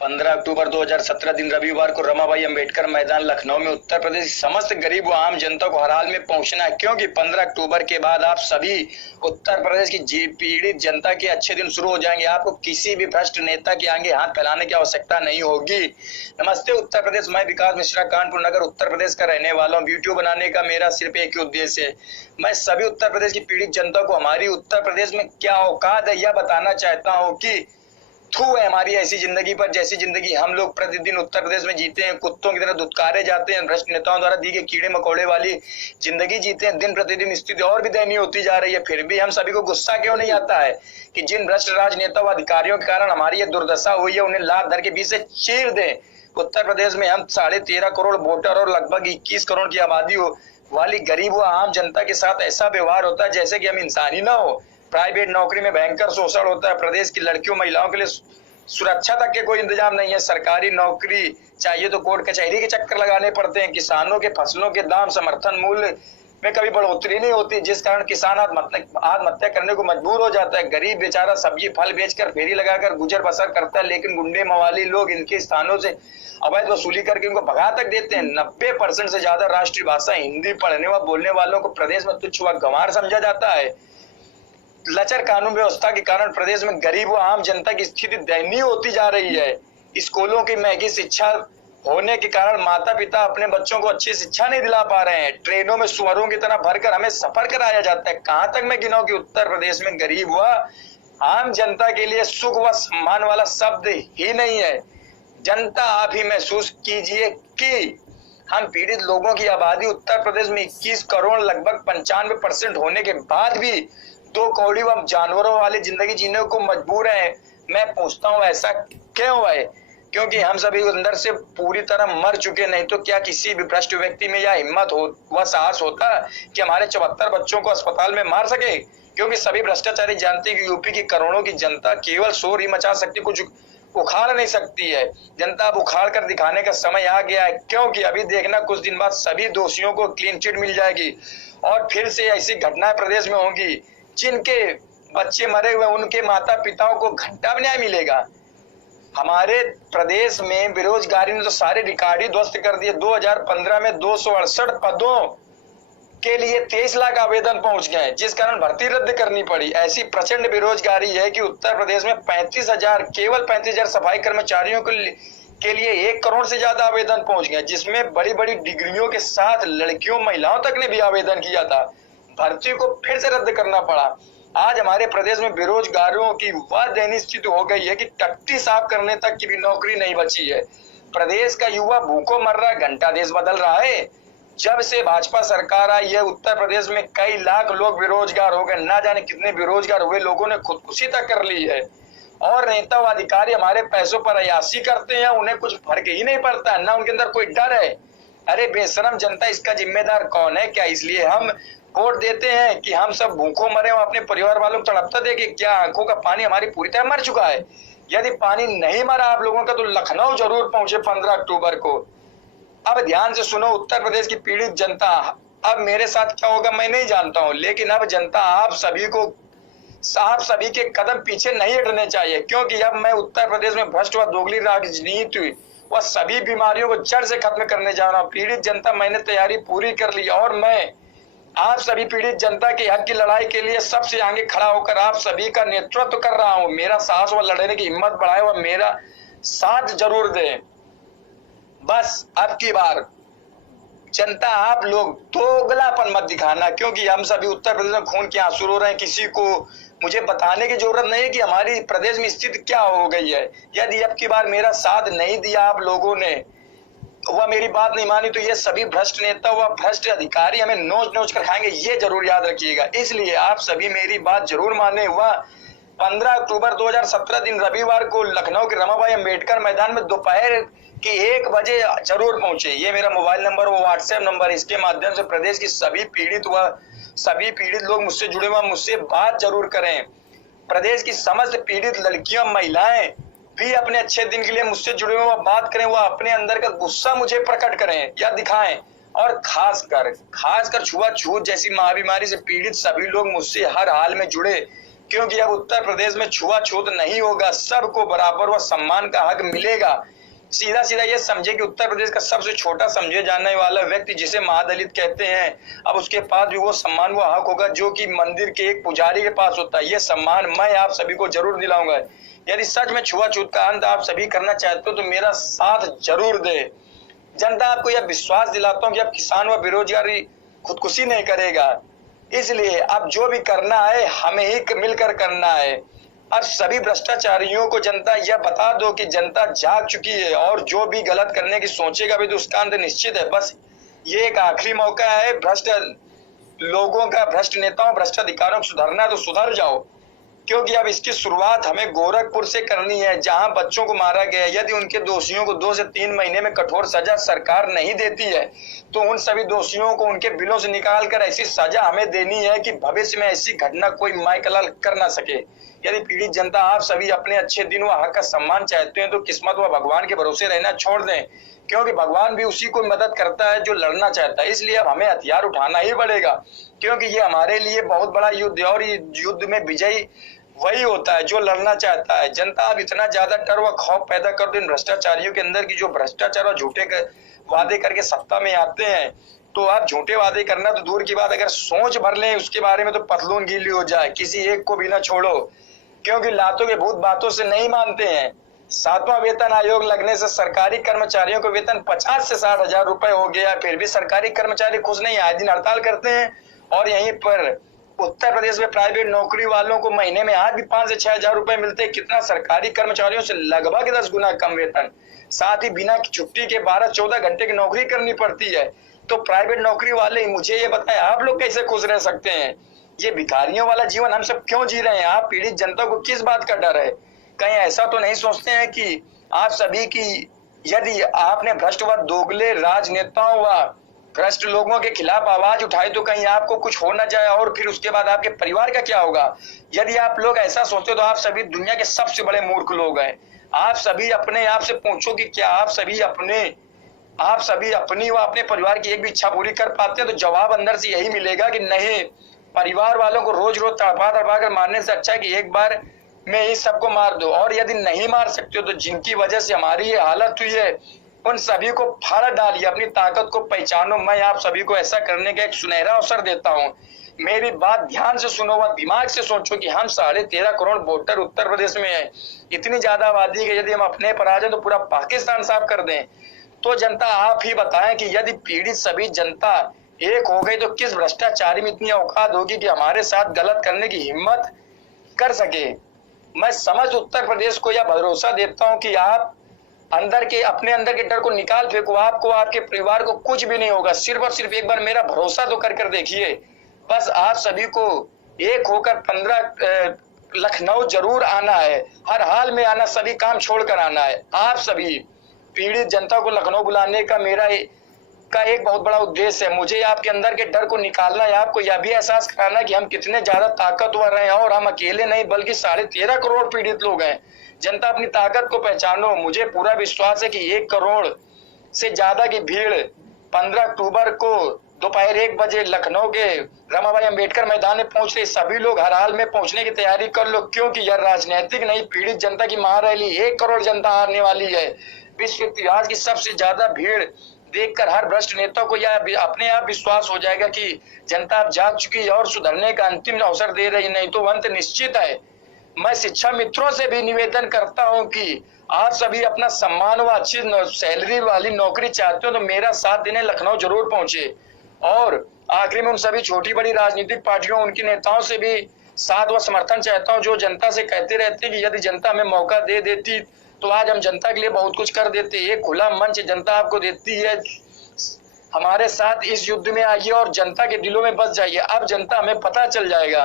15 अक्टूबर 2017 दिन रविवार को रमाबाई अंबेडकर मैदान लखनऊ में उत्तर प्रदेश की समस्त गरीब व आम जनता को हर हाल में पहुंचना है, क्योंकि 15 अक्टूबर के बाद आप सभी उत्तर प्रदेश की पीड़ित जनता के अच्छे दिन शुरू हो जाएंगे। आपको किसी भी भ्रष्ट नेता के आगे हाथ फैलाने की आवश्यकता नहीं होगी। नमस्ते उत्तर प्रदेश, मैं विकास मिश्रा कानपुर नगर उत्तर प्रदेश का रहने वाला हूँ। वीडियो बनाने का मेरा सिर्फ एक ही उद्देश्य है, मैं सभी उत्तर प्रदेश की पीड़ित जनता को हमारी उत्तर प्रदेश में क्या औकात है यह बताना चाहता हूँ कि थू है हमारी ऐसी जिंदगी पर जैसी जिंदगी हम लोग प्रतिदिन उत्तर प्रदेश में जीते हैं। कुत्तों की तरह धुतकारे जाते हैं, भ्रष्ट नेताओं द्वारा दी गई कीड़े मकोड़े वाली जिंदगी जीते हैं। दिन प्रतिदिन स्थिति और भी दयनीय होती जा रही है, फिर भी हम सभी को गुस्सा क्यों नहीं आता है कि जिन भ्रष्ट राजनेता व अधिकारियों के कारण हमारी ये दुर्दशा हुई है उन्हें लात धर के बीच से चीर दें। उत्तर प्रदेश में हम 13.5 करोड़ वोटर और लगभग 21 करोड़ की आबादी वाली गरीब व आम जनता के साथ ऐसा व्यवहार होता है जैसे कि हम इंसान ही ना हो। प्राइवेट नौकरी में भयंकर शोषण होता है। प्रदेश की लड़कियों महिलाओं के लिए सुरक्षा तक के कोई इंतजाम नहीं है। सरकारी नौकरी चाहिए तो कोर्ट कचहरी के चक्कर लगाने पड़ते हैं। किसानों के फसलों के दाम समर्थन मूल्य में कभी बढ़ोतरी नहीं होती, जिस कारण किसान आत्महत्या करने को मजबूर हो जाता है। गरीब बेचारा सब्जी फल बेचकर फेरी लगाकर गुजर बसर करता है, लेकिन गुंडे मवाली लोग इनके स्थानों से अवैध वसूली करके इनको भगा तक देते हैं। 90% से ज्यादा राष्ट्रीय भाषा हिंदी पढ़ने व बोलने वालों को प्रदेश में तुच्छ व गंवार समझा जाता है। लचर कानून व्यवस्था के कारण प्रदेश में गरीब व आम जनता की स्थिति दयनीय होती जा रही है। स्कूलों की महंगी शिक्षा होने के कारण माता पिता अपने बच्चों को अच्छी शिक्षा नहीं दिला पा रहे हैं। ट्रेनों में सुअरों की तरह भरकर हमें सफर कराया जाता है। कहां तक मैं गिनाऊं कि उत्तर प्रदेश में गरीब व आम जनता के लिए सुख व सम्मान वाला शब्द ही नहीं है। जनता आप ही महसूस कीजिए कि हम पीड़ित लोगों की आबादी उत्तर प्रदेश में 21 करोड़ लगभग 95% होने के बाद भी 2 कौड़ी व जानवरों वाली जिंदगी जीने को मजबूर है। मैं पूछता हूँ ऐसा क्यों है? क्योंकि हम सभी अंदर से पूरी तरह मर चुके। नहीं तो क्या किसी भी भ्रष्ट व्यक्ति में यह हिम्मत हो व साहस होता कि हमारे 74 बच्चों को अस्पताल में मार सके? क्योंकि सभी भ्रष्टाचारी जानते हैं कि यूपी की करोड़ों की जनता केवल शोर ही मचा सकती, कुछ उखाड़ नहीं सकती है। जनता अब उखाड़ कर दिखाने का समय आ गया है, क्योंकि अभी देखना कुछ दिन बाद सभी दोषियों को क्लीन चिट मिल जाएगी और फिर से ऐसी घटनाएं प्रदेश में होंगी। जिनके बच्चे मरे हुए उनके माता पिताओं को घंटा भी न्याय मिलेगा। हमारे प्रदेश में बेरोजगारी ने तो सारे रिकॉर्ड ही ध्वस्त कर दिए। 2015 में 268 पदों के लिए 23 लाख आवेदन पहुंच गए, जिस कारण भर्ती रद्द करनी पड़ी। ऐसी प्रचंड बेरोजगारी है कि उत्तर प्रदेश में 35,000 केवल 35,000 सफाई कर्मचारियों के लिए 1 करोड़ से ज्यादा आवेदन पहुंच गए, जिसमें बड़ी बड़ी डिग्रियों के साथ लड़कियों महिलाओं तक ने भी आवेदन किया था। भर्ती को फिर से रद्द करना पड़ा। आज हमारे प्रदेश में बेरोजगारों की वह दयनीय स्थिति हो गई है कि टट्टी साफ करने तक की भी नौकरी नहीं बची है। प्रदेश का युवा भूखों मर रहा है, घंटा देश बदल रहा है। जब से भाजपा सरकार आई है उत्तर प्रदेश में कई लाख लोग बेरोजगार हो गए। ना जाने कितने बेरोजगार हुए लोगों ने खुदकुशी तक कर ली है। और नेता व अधिकारी हमारे पैसों पर अयाशी करते हैं, उन्हें कुछ फर्क ही नहीं पड़ता है, ना उनके अंदर कोई डर है। अरे बेशरम जनता, इसका जिम्मेदार कौन है? क्या इसलिए हम वोट देते हैं कि हम सब भूखों मरे और अपने परिवार वालों को तड़पता देखे? क्या आंखों का पानी हमारी पूरी तरह मर चुका है? यदि पानी नहीं मरा आप लोगों का तो लखनऊ जरूर पहुंचे 15 अक्टूबर को। अब ध्यान से सुनो उत्तर प्रदेश की पीड़ित जनता, अब मेरे साथ क्या होगा मैं नहीं जानता हूं, लेकिन अब जनता आप सभी के कदम पीछे नहीं हटने चाहिए, क्योंकि अब मैं उत्तर प्रदेश में भ्रष्ट व दोगली राजनीति व सभी बीमारियों को जड़ से खत्म करने जा रहा हूँ। पीड़ित जनता, मैंने तैयारी पूरी कर ली और मैं आप सभी पीड़ित जनता के हक की लड़ाई के लिए सबसे आगे खड़ा होकर आप सभी का नेतृत्व कर रहा हूं। मेरा साहस व लड़ने की हिम्मत बढ़ाए व मेरा साथ जरूर दें। बस अब की बार जनता आप लोग दोगलापन मत दिखाना, क्योंकि हम सभी उत्तर प्रदेश में खून के आंसू रो रहे हैं। किसी को मुझे बताने की जरूरत नहीं है कि हमारी प्रदेश में स्थिति क्या हो गई है। यदि अब की बार मेरा साथ नहीं दिया आप लोगों ने, वह मेरी बात नहीं मानी, तो ये सभी भ्रष्ट नेता व भ्रष्ट अधिकारी हमें नोच नोच कर खाएंगे, ये जरूर याद रखिएगा। इसलिए आप सभी मेरी बात जरूर माने। वह 15 अक्टूबर 2017 दिन रविवार को लखनऊ के रमाबाई अंबेडकर मैदान में दोपहर के 1 बजे जरूर पहुंचे। ये मेरा मोबाइल नंबर व व्हाट्सएप नंबर, इसके माध्यम से प्रदेश की सभी पीड़ित लोग मुझसे जुड़े हुए, मुझसे बात जरूर करें। प्रदेश की समस्त पीड़ित लड़कियां महिलाएं भी अपने अच्छे दिन के लिए मुझसे जुड़े हुए बात करें, वह अपने अंदर का गुस्सा मुझे प्रकट करें या दिखाएं। और खासकर छुआछूत जैसी महाबीमारी से पीड़ित सभी लोग मुझसे हर हाल में जुड़े क्योंकि अब उत्तर प्रदेश में छुआछूत नहीं होगा, सबको बराबर व सम्मान का हक मिलेगा। सीधा सीधा ये समझे कि उत्तर प्रदेश का सबसे छोटा समझे जाने वाला व्यक्ति जिसे महादलित कहते हैं, अब उसके पास भी वो सम्मान वो हक होगा जो कि मंदिर के एक पुजारी के पास होता है। ये सम्मान मैं आप सभी को जरूर दिलाऊंगा। यदि सच में छुआछूत का अंत आप सभी करना चाहते हो तो मेरा साथ जरूर दे। जनता आपको यह विश्वास दिलाता हूँ कि अब किसान व बेरोजगारी खुदकुशी नहीं करेगा। इसलिए अब जो भी करना है हमें ही मिलकर करना है। अब सभी भ्रष्टाचारियों को जनता यह बता दो कि जनता जाग चुकी है और जो भी गलत करने की सोचेगा भी तो उसका अंत निश्चित है। बस ये एक आखिरी मौका है भ्रष्ट लोगों का, भ्रष्ट नेताओं, भ्रष्ट अधिकारियों को सुधरना है तो सुधर जाओ, क्योंकि अब इसकी शुरुआत हमें गोरखपुर से करनी है जहां बच्चों को मारा गया। यदि उनके दोषियों को 2 से 3 महीने में कठोर सजा सरकार नहीं देती है तो उन सभी दोषियों को उनके बिलों से निकाल कर ऐसी सजा हमें देनी है कि भविष्य में ऐसी घटना कोई माइकलाल कर ना सके। यदि पीड़ित जनता आप सभी अपने अच्छे दिन व हक का सम्मान चाहते हैं तो किस्मत व भगवान के भरोसे रहना छोड़ दें, क्योंकि भगवान भी उसी को मदद करता है जो लड़ना चाहता है। इसलिए अब हमें हथियार उठाना ही पड़ेगा, क्योंकि ये हमारे लिए बहुत बड़ा युद्ध है और ये युद्ध में विजयी वही होता है जो लड़ना चाहता है। जनता अब इतना ज्यादा डर व खौफ पैदा कर दो इन भ्रष्टाचारियों के अंदर की जो भ्रष्टाचार और झूठे वादे करके सत्ता में आते हैं। तो आप झूठे वादे करना तो दूर की बात, अगर सोच भर लें उसके बारे में तो पतलून गीली हो जाए। किसी एक को भी ना छोड़ो, क्योंकि लातों के भूत बातों से नहीं मानते हैं। 7वां वेतन आयोग लगने से सरकारी कर्मचारियों को वेतन 50 से 60 हजार रुपए हो गया, फिर भी सरकारी कर्मचारी खुश नहीं, आए दिन हड़ताल करते हैं। और यहीं पर उत्तर प्रदेश में प्राइवेट नौकरी वालों को महीने में आज भी 5 से 6 हजार रुपए मिलते हैं, कितना सरकारी कर्मचारियों से लगभग 10 गुना कम वेतन। साथ ही बिना छुट्टी के 12-14 घंटे की नौकरी करनी पड़ती है। तो प्राइवेट नौकरी वाले मुझे ये बताएं आप लोग कैसे खुश रह सकते हैं? ये भिखारियों वाला जीवन हम सब क्यों जी रहे हैं? आप पीड़ित जनता को किस बात का डर है? कहीं ऐसा तो नहीं सोचते हैं कि आप सभी की यदि आपने भ्रष्ट व दोगले राजनेताओं व भ्रष्ट लोगों के खिलाफ आवाज उठाई तो कहीं आपको कुछ हो ना जाए और फिर उसके बाद आपके परिवार का क्या होगा? यदि आप लोग ऐसा सोचते हो तो आप सभी दुनिया के सबसे बड़े मूर्ख लोग हैं। आप सभी अपने आप से पूछो कि क्या आप सभी अपनी व अपने परिवार की एक भी इच्छा पूरी कर पाते हैं? तो जवाब अंदर से यही मिलेगा कि नहीं। परिवार वालों को रोज रोज तड़पा तड़पा कर मारने से अच्छा है कि एक बार में ही सबको मार दो। और यदि नहीं मार सकते हो तो जिनकी वजह से हमारी ये हालत हुई है उन सभी को फाड़ डालिए, अपनी ताकत को पहचानो। मैं आप सभी को ऐसा करने का एक सुनहरा अवसर देता हूँ। मेरी बात ध्यान से सुनो व दिमाग से सोचो कि हम 13.5 करोड़ वोटर उत्तर प्रदेश में है। इतनी ज्यादा आबादी है, यदि हम अपने पर आ जाए तो पूरा पाकिस्तान साफ कर दें। तो जनता आप ही बताएं कि यदि पीड़ित सभी जनता एक हो गई तो किस भ्रष्टाचारी में इतनी औकात होगी कि हमारे साथ गलत करने की हिम्मत कर सके। मैं समझ उत्तर प्रदेश को यह भरोसा देता हूं कि आप अपने अंदर के डर को निकाल फेंको। आपको, आपके परिवार को कुछ भी नहीं होगा। सिर्फ और सिर्फ एक बार मेरा भरोसा तो कर देखिए। बस आप सभी को एक होकर 15 लखनऊ जरूर आना है, हर हाल में आना, सभी काम छोड़कर आना है। आप सभी पीड़ित जनता को लखनऊ बुलाने का मेरा एक बहुत बड़ा उद्देश्य है। मुझे आपके अंदर के डर को निकालना है, आपको यह भी एहसास कराना कि हम कितने ज्यादा ताकतवर हैं और हम अकेले नहीं बल्कि 13.5 करोड़ पीड़ित लोग हैं। जनता अपनी ताकत को पहचानो। मुझे पूरा विश्वास है कि 1 करोड़ से ज्यादा की भीड़ 15 अक्टूबर को दोपहर 1 बजे लखनऊ के रमाबाई अंबेडकर मैदान में पहुंच रहे सभी लोग हर हाल में पहुंचने की तैयारी कर लो, क्योंकि यह राजनीतिक नहीं पीड़ित जनता की महारैली 1 करोड़ जनता आने वाली है। विश्व इतिहास की सबसे ज्यादा भीड़ देखकर हर भ्रष्ट नेता को यह अपने आप विश्वास हो जाएगा कि जनता अब जाग चुकी है और सुधरने का अंतिम अवसर दे रही, नहीं तो अंत निश्चित है। मैं शिक्षा मित्रों से भी निवेदन करता हूं कि आप सभी अपना सम्मान व अच्छी सैलरी वाली नौकरी चाहते हो तो मेरा साथ देने लखनऊ जरूर पहुंचे। और आखिरी में उन सभी छोटी बड़ी राजनीतिक पार्टियों, उनके नेताओं से भी साथ व समर्थन चाहता हूं जो जनता से कहते रहते हैं कि यदि जनता हमें मौका दे देती तो आज हम जनता के लिए बहुत कुछ कर देते। एक खुला मंच जनता आपको देती है, हमारे साथ इस युद्ध में आइए और जनता के दिलों में बस जाइए। अब जनता हमें पता चल जाएगा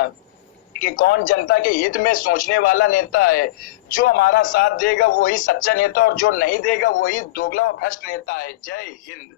कि कौन जनता के हित में सोचने वाला नेता है। जो हमारा साथ देगा वही सच्चा नेता और जो नहीं देगा वही दोगला और भ्रष्ट नेता है। जय हिंद।